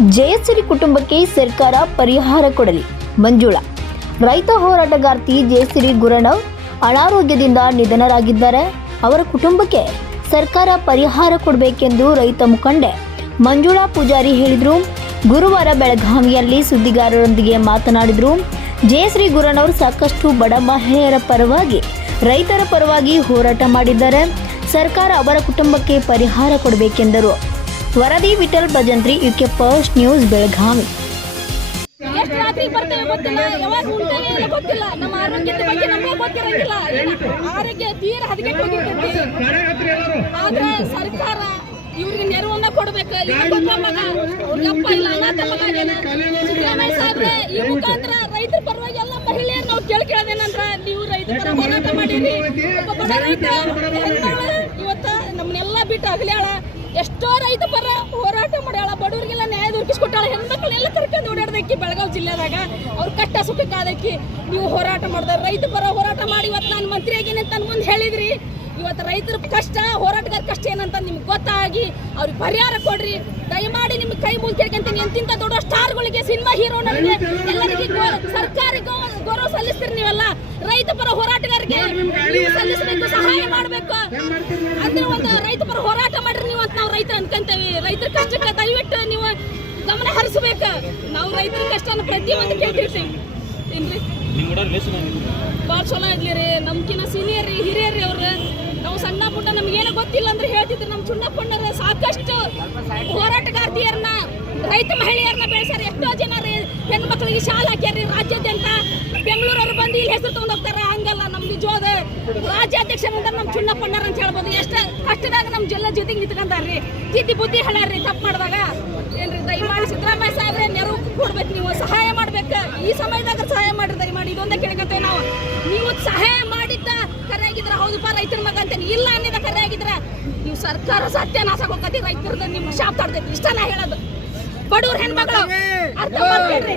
ಜಯಶ್ರೀ ಕುಟುಂಬಕ್ಕೆ ಸರ್ಕಾರ ಪರಿಹಾರ ಕೊಡಲಿ. ಮಂಜುಳಾ, ರೈತ ಹೋರಾಟಗಾರ್ತಿ ಜಯಶ್ರೀ ಗುರಣವ್ ಅನಾರೋಗ್ಯದಿಂದ ನಿಧನರಾಗಿದ್ದಾರೆ. ಅವರ ಕುಟುಂಬಕ್ಕೆ ಸರ್ಕಾರ ಪರಿಹಾರ ಕೊಡಬೇಕೆಂದು ರೈತ ಮುಖಂಡೆ ಮಂಜುಳಾ ಪೂಜಾರಿ ಹೇಳಿದರು. ಗುರುವಾರ ಬೆಳಗಾವಿಯಲ್ಲಿ ಸುದ್ದಿಗಾರರೊಂದಿಗೆ ಮಾತನಾಡಿದರು. ಜಯಶ್ರೀ ಗುರನವರು ಸಾಕಷ್ಟು ಬಡ ಮಹಿಳೆಯರ ಪರವಾಗಿ, ರೈತರ ಪರವಾಗಿ ಹೋರಾಟ ಮಾಡಿದ್ದಾರೆ. ಸರ್ಕಾರ ಅವರ ಕುಟುಂಬಕ್ಕೆ ಪರಿಹಾರ ಕೊಡಬೇಕೆಂದರು. ವರದಿ Vithal Bhajantri UK first news Belagavi. ರಾತ್ರಿ ಗೊತ್ತಿಲ್ಲ, ಯಾವಾಗ ಗೊತ್ತಿಲ್ಲ. ನಮ್ಮ ಗೊತ್ತಿರಂಗಿಲ್ಲ. ಆರೋಗ್ಯ ತೀರ ಸರ್ಕಾರ ಇವ್ರಿಗೆ ನೆರವನ್ನ ಕೊಡ್ಬೇಕು. ಅನಾಥ ರೈತರ ಪರವಾಗಿ ಎಲ್ಲ ಮಹಿಳೆಯರು ನಾವು ಕೇಳ್ಕೊಳ್ಳೋದೇನಂದ್ರ ನೀವು ರೈತರ ಹೋರಾಟ ಮಾಡಿರಿ. ಇವತ್ತ ನಮ್ಮನ್ನೆಲ್ಲ ಬಿಟ್ಟು ಅಗಲ್ಯಾಳ. ರೈತ ಪರ ಹೋರಾಟ ಮಾಡ್ಯಾಳ, ಬಡವರಿಗೆಲ್ಲ ನ್ಯಾಯ ದೊರಕಿಸ್ಕೊಟ್ಟಾಳ ಹೆಣ್ಮಕ್ಳೆಲ್ಲ ಕರ್ಕೊಂಡು ಓಡಾಡ್ದಕ್ಕಿ ಬೆಳಗಾವಿ ಜಿಲ್ಲೆದಾಗ. ಅವ್ರ ಕಷ್ಟ ಸುಖಕ್ಕಾದಕ್ಕಿ ನೀವು ಹೋರಾಟ ಮಾಡ್ದ, ರೈತ ಪರ ಹೋರಾಟ ಮಾಡಿ ಇವತ್ತು ನಾನು ಮಂತ್ರಿ ಆಗೇನೆ ಅಂತ ಮುಂದೆ ಹೇಳಿದ್ರಿ. ಇವತ್ತು ರೈತರ ಕಷ್ಟ, ಹೋರಾಟಗಾರ ಕಷ್ಟ ಏನಂತ ನಿಮ್ಗೆ ಗೊತ್ತಾಗಿ ಅವ್ರಿಗೆ ಪರಿಹಾರ ಕೊಡ್ರಿ. ದಯಮಾಡಿ ನಿಮ್ಗೆ ಕೈ ಮುಗಿ ಕೇಳ್ಕೊಂತೀನಿ ಎಂತಿಂತ ದೊಡ್ಡ ಸ್ಟಾರ್ಗಳಿಗೆ ಸಿನಿಮಾ ಹೀರೋಗಳಿಗೆ ಎಲ್ಲರಿಗೆ ಸರ್ಕಾರಿ ಗೌರವ ಸಲ್ಲಿಸ್ತೀರಿ ನೀವೆಲ್ಲ. ರೈತ ಪರ ಹೋರಾಟಗಾರರಿಗೆ ಸಲ್ಲಿಸಬೇಕು, ಸಹಾಯ ಮಾಡಬೇಕು. ಅಂದ್ರೆ ಒಂದು ರೈತ ಪರ ಹೋರಾಟ ಮಾಡ್ರಿ ನೀವು ರೈತರು ಅನ್ಕೊಂತೇವಿ. ರೈತರ ಕಷ್ಟಕ್ಕೆ ದಯವಿಟ್ಟು ನೀವು ಗಮನ ಹರಿಸ್ಬೇಕು. ನಾವು ರೈತರ ಕಷ್ಟನ ಪ್ರತಿಯೊಂದು ಕೇಳ್ತಿರ್ತೀವಿ. ಭಾಳ ಚಲೋ ಆಗ್ಲಿ ರೀ. ನಮ್ಕಿನ ಸೀನಿಯರ್ ರೀ ಹಿರಿಯರ್ ರೀ ಅವ್ರು. ನಾವು ಸಣ್ಣ ಪುಟ್ಟ ನಮ್ಗೇನು ಗೊತ್ತಿಲ್ಲ ಅಂದ್ರೆ ಹೇಳ್ತಿದ್ರು. ನಮ್ಮ ಚುಣ್ಣಪ್ಪಣ್ಣರು ಸಾಕಷ್ಟು ಹೋರಾಟಗಾರ್ತಿಯರನ್ನ ರೈತ ಮಹಿಳೆಯರನ್ನ ಬೆಳೆಸ್ಯಾರ. ಎಷ್ಟೋ ಜನ ರೀ ಹೆಣ್ಮಕ್ಳಿಗೆ ಶಾಲೆ ಕೇರಿ ರಾಜ್ಯಾದ್ಯಂತ ಬೆಂಗಳೂರವ್ರು. ಬಂದು ಇಲ್ಲಿ ಹೆಸರು ತಗೊಂಡ್ ಹೋಗ್ತಾರ, ಹಂಗಲ್ಲ, ನಮ್ ನಿಜವಾದ ರಾಜ್ಯಾಧ್ಯಕ್ಷ ನಮ್ ಚುಣ್ಣಪ್ಪಣ್ಣರ ಅಂತ ಹೇಳ್ಬೋದು. ಎಷ್ಟ ಕಷ್ಟದಾಗ ನಮ್ಮ ಜಿಲ್ಲಾ ಜೊತೆಗೆ ನಿಂತ್ಕೊಂಡಾರ್ರಿ. ಜಿದ್ದಿ ಬುದ್ಧಿ ಹೇಳಾರ್ರಿ ತಪ್ಪು ಮಾಡಿದಾಗ. ಏನ್ರಿ, ದಯಮಾಡಿ ಸಿದ್ದರಾಮಯ್ಯ ಸಾಹೇಬ್ರೆ, ನೆರವು ಕೊಡ್ಬೇಕು ನೀವು. ಸಹಾಯ ಮಾಡ್ಬೇಕು. ಈ ಸಮಯದಾಗ ಸಹಾಯ ಮಾಡ್ರಿ ದಯಮಾಡಿ. ಇದೊಂದೇ ಕೇಳ್ಕೊಂತೇವೆ ನಾವು. ನೀವು ಸಹಾಯ ಮಾಡಿದ್ದ ಕರೆ ಆಗಿದ್ರ ಹೌದಪ್ಪ ರೈತರ ಮಗ ಅಂತೇನೆ. ಇಲ್ಲ ಅನ್ನಿದ ಕರೆ ಆಗಿದ್ರ ನೀವು ಸರ್ಕಾರ ಸತ್ಯನಾಶ ಹೋಗತಿ ರೈತರದ ನಿಮ್ಮ ಶಾಪ್ ತಾಡ್ತೈತಿ ಇಷ್ಟ ನಾ ಹೇಳೋದು. ಬಡವ್ರ ಹೆಣ್ಮಕ್ಳು ಅರ್ಥ ಮಾಡ್ಕೊಳ್ರಿ.